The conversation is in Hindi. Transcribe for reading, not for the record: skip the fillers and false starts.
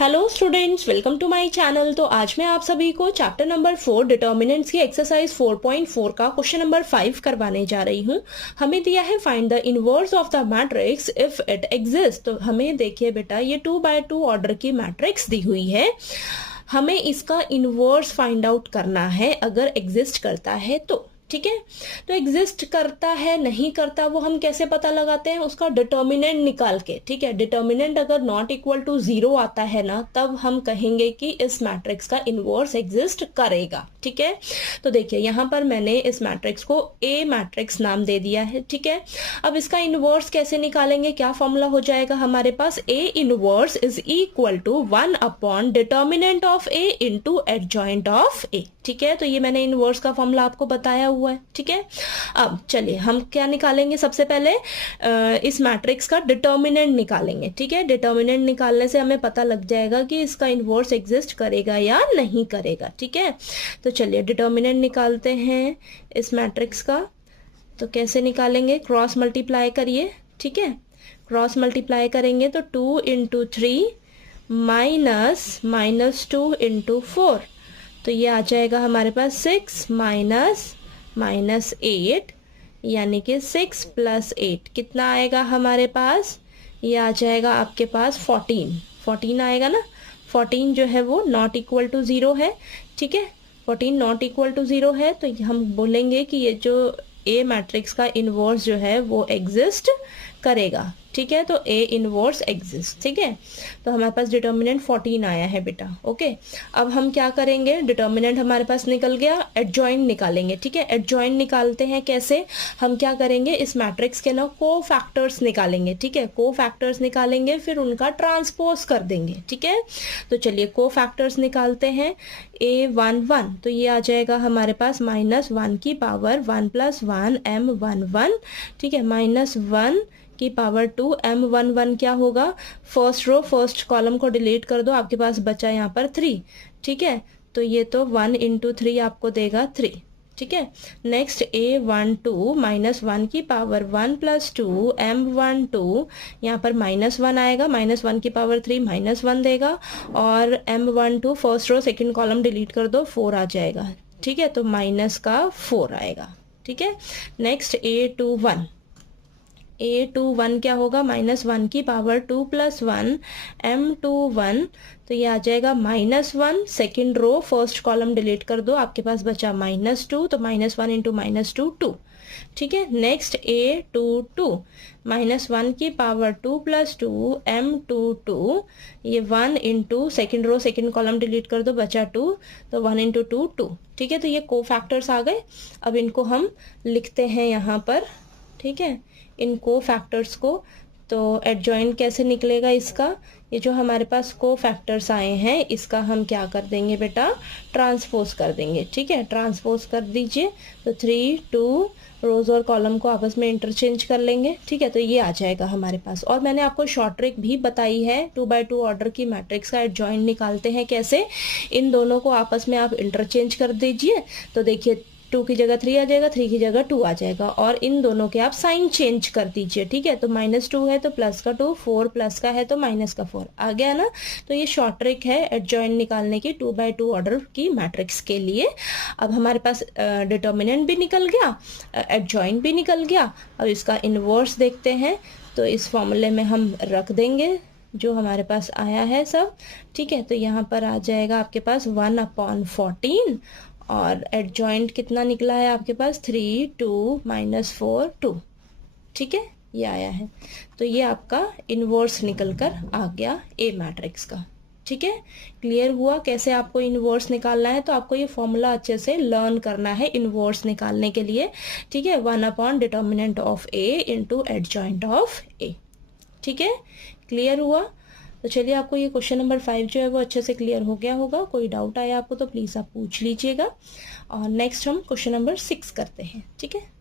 Hello students, welcome to my channel. तो आज मैं आप सभी को चैप्टर नंबर 4 डिटर्मिनेंट्स की एक्सरसाइज 4.4 का क्वेश्चन नंबर 5 करवाने जा रही हूँ। हमें दिया है find the inverse of the matrix if it exist. तो हमें देखिए बेटा, ये 2x2 ऑर्डर की मैट्रिक्स दी हुई है। हमें इसका इनवर्स फाइंड आउट करना है अगर एग्जिस्ट करता है तो। ठीक है, तो एग्जिस्ट करता है नहीं करता वो हम कैसे पता लगाते हैं, उसका डिटर्मिनेंट निकाल के। ठीक है, डिटर्मिनेंट अगर नॉट इक्वल टू 0 आता है ना, तब हम कहेंगे कि इस मैट्रिक्स का इनवर्स एग्जिस्ट करेगा। ठीक है, तो देखिए यहाँ पर मैंने इस मैट्रिक्स को ए मैट्रिक्स नाम दे दिया है। ठीक है, अब इसका इनवर्स कैसे निकालेंगे, क्या फॉर्मूला हो जाएगा हमारे पास, A inverse is equal to 1 upon determinant of A into adjoint of A. ठीक है, तो ये मैंने इनवर्स का फॉर्मूला आपको बताया हुआ है। ठीक है, अब चलिए हम क्या निकालेंगे, सबसे पहले इस मैट्रिक्स का डिटर्मिनेंट निकालेंगे। ठीक है, डिटर्मिनेंट निकालने से हमें पता लग जाएगा कि इसका इनवर्स एग्जिस्ट करेगा या नहीं करेगा। ठीक है, तो चलिए डिटर्मिनेंट निकालते हैं इस मैट्रिक्स का। तो कैसे निकालेंगे, क्रॉस मल्टीप्लाई करिए। ठीक है, क्रॉस मल्टीप्लाई करेंगे तो 2 इंटू 3 माइनस 2 इंटू 4, तो ये आ जाएगा हमारे पास 6 माइनस 8, यानी कि 6 प्लस 8 कितना आएगा हमारे पास, ये आ जाएगा आपके पास 14 आएगा ना। 14 जो है वो नॉट इक्वल टू 0 है। ठीक है, 14 नॉट इक्वल टू 0 है, तो हम बोलेंगे कि ये जो ए मैट्रिक्स का इनवर्स जो है वो एग्जिस्ट करेगा। ठीक है, तो ए इनवर्स एग्जिस्ट। ठीक है, तो हमारे पास डिटर्मिनेंट 14 आया है बेटा। ओके, अब हम क्या करेंगे, डिटर्मिनेंट हमारे पास निकल गया, एडजॉइंट निकालेंगे। ठीक है, एडजॉइंट निकालते हैं कैसे, हम क्या करेंगे, इस मैट्रिक्स के ना को फैक्टर्स निकालेंगे। ठीक है, को फैक्टर्स निकालेंगे, फिर उनका ट्रांसपोज कर देंगे। ठीक है, तो चलिए को फैक्टर्स निकालते हैं। A11, तो ये आ जाएगा हमारे पास -1 की पावर 1 + 1 M11। ठीक है, -1 की पावर 2 M11 क्या होगा, फर्स्ट रो फर्स्ट कॉलम को डिलीट कर दो, आपके पास बचा यहाँ पर 3। ठीक है, तो ये तो 1 इंटू 3 आपको देगा 3। ठीक है, नेक्स्ट A12 -1 की पावर 1 + 2 M12, यहाँ पर -1 आएगा, -1 की पावर 3 -1 देगा, और M12 first row second column delete कर दो, 4 आ जाएगा। ठीक है, तो -4 आएगा। ठीक है, नेक्स्ट A21 क्या होगा, -1 की पावर 2 + 1 M21, तो ये आ जाएगा -1 second row first column delete कर दो, आपके पास बचा -2, तो -1 इंटू -2 2। ठीक है, नेक्स्ट A22 -1 की पावर 2 + 2 M22, ये 1 into second row second column delete कर दो, बचा 2, तो 1 इंटू 2 2। ठीक है, तो ये को फैक्टर्स आ गए। अब इनको हम लिखते हैं यहाँ पर। ठीक है, इन को फैक्टर्स को, तो एडजॉइंट कैसे निकलेगा इसका, ये जो हमारे पास को फैक्टर्स आए हैं इसका हम क्या कर देंगे बेटा, ट्रांसपोज कर देंगे। ठीक है, ट्रांसपोज कर दीजिए, तो 3 2 रोज और कॉलम को आपस में इंटरचेंज कर लेंगे। ठीक है, तो ये आ जाएगा हमारे पास। और मैंने आपको शॉर्ट ट्रिक भी बताई है, 2x2 ऑर्डर की मैट्रिक्स का एडजॉइंट निकालते हैं कैसे, इन दोनों को आपस में आप इंटरचेंज कर दीजिए, तो देखिए 2 की जगह 3 आ जाएगा, 3 की जगह 2 आ जाएगा, और इन दोनों के आप साइन चेंज कर दीजिए। ठीक है, तो -2 है तो प्लस का 2, 4 प्लस का है तो माइनस का 4 आ गया ना। तो ये शॉर्ट ट्रिक है एडजॉइंट निकालने की 2x2 ऑर्डर की मैट्रिक्स के लिए। अब हमारे पास डिटर्मिनेंट भी निकल गया, एडजॉइंट भी निकल गया। अब इसका इनवर्स देखते हैं, तो इस फॉर्मूले में हम रख देंगे जो हमारे पास आया है सब। ठीक है, तो यहाँ पर आ जाएगा आपके पास 1/14, और एडजॉइंट कितना निकला है आपके पास, 3 2 -4 2। ठीक है, ये आया है, तो ये आपका इनवर्स निकल कर आ गया ए मैट्रिक्स का। ठीक है, क्लियर हुआ कैसे आपको इनवर्स निकालना है, तो आपको ये फॉर्मूला अच्छे से लर्न करना है इनवर्स निकालने के लिए। ठीक है, 1 determinant of A into adjoint of A. ठीक है, क्लियर हुआ। तो चलिए, आपको ये क्वेश्चन नंबर 5 जो है वो अच्छे से क्लियर हो गया होगा। कोई डाउट आया आपको तो प्लीज़ आप पूछ लीजिएगा, और नेक्स्ट हम क्वेश्चन नंबर 6 करते हैं। ठीक है।